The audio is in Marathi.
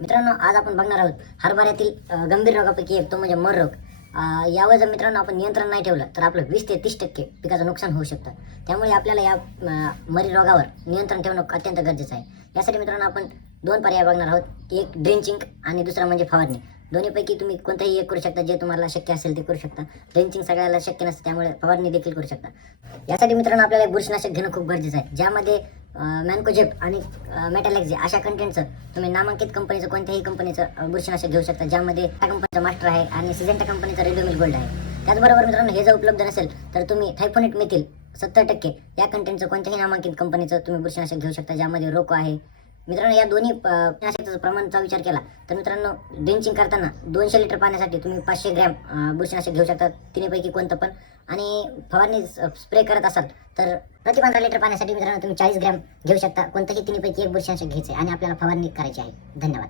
मित्रांनो, आज आपण बघणार आहोत हरभऱ्यातील गंभीर रोगापैकी एक, तो म्हणजे मर रोग. यावर जर मित्रांनो आपण नियंत्रण नाही ठेवलं तर आपलं 20 ते 30% पिकाचं नुकसान होऊ शकतं. त्यामुळे आपल्याला या मरी रोगावर नियंत्रण ठेवणं अत्यंत गरजेचं आहे. यासाठी मित्रांनो आपण दोन पर्याय बघणार आहोत, एक ड्रेंचिंग आणि दुसरा म्हणजे फवारणी. दोन्हीपैकी तुम्ही कोणताही एक करू शकता, जे तुम्हाला शक्य असेल ते करू शकता. ड्रेंचिंग सगळ्याला शक्य नसतं, त्यामुळे फवारणी देखील करू शकता. यासाठी मित्रांनो आपल्याला एक बुरशीनाशक घेणं खूप गरजेचं आहे, ज्यामध्ये मॅनकोजेब आणि मेटॅलेक्झी अशा कंटेंटचं तुम्ही नामांकित कंपनीचं, कोणत्याही कंपनीचं बुरशीनाशक घेऊ शकता, ज्यामध्ये त्या कंपनीचं मास्टर आहे आणि सिजेंटा कंपनीचं रेडिओमिल गोल्ड आहे. त्याचबरोबर मित्रांनो, हे जर उपलब्ध नसेल तर तुम्ही थायफोनेट मेथिल 70% या कंटेंटचं कोणत्याही नामांकित कंपनीचं तुम्ही बुरशीनाशक घेऊ शकता, ज्यामध्ये रोको आहे. मित्रांनो, या दोन्ही बुरशीनाशकाचं प्रमाणाचा विचार केला तर मित्रांनो, ड्रेंचिंग करताना 200 लिटर पाण्यासाठी तुम्ही 500 ग्रॅम बुरशीनाशक घेऊ शकता, तिन्हीपैकी कोणतं पण. आणि फवारणी स्प्रे करत असाल तर प्रति 15 लिटर पाण्यासाठी मित्रांनो तुम्ही 40 ग्रॅम घेऊ शकता. कोणतंही तिन्हीपैकी एक बुरशीनाशक घ्यायचं आहे आणि आपल्याला फवारणी करायची आहे. धन्यवाद.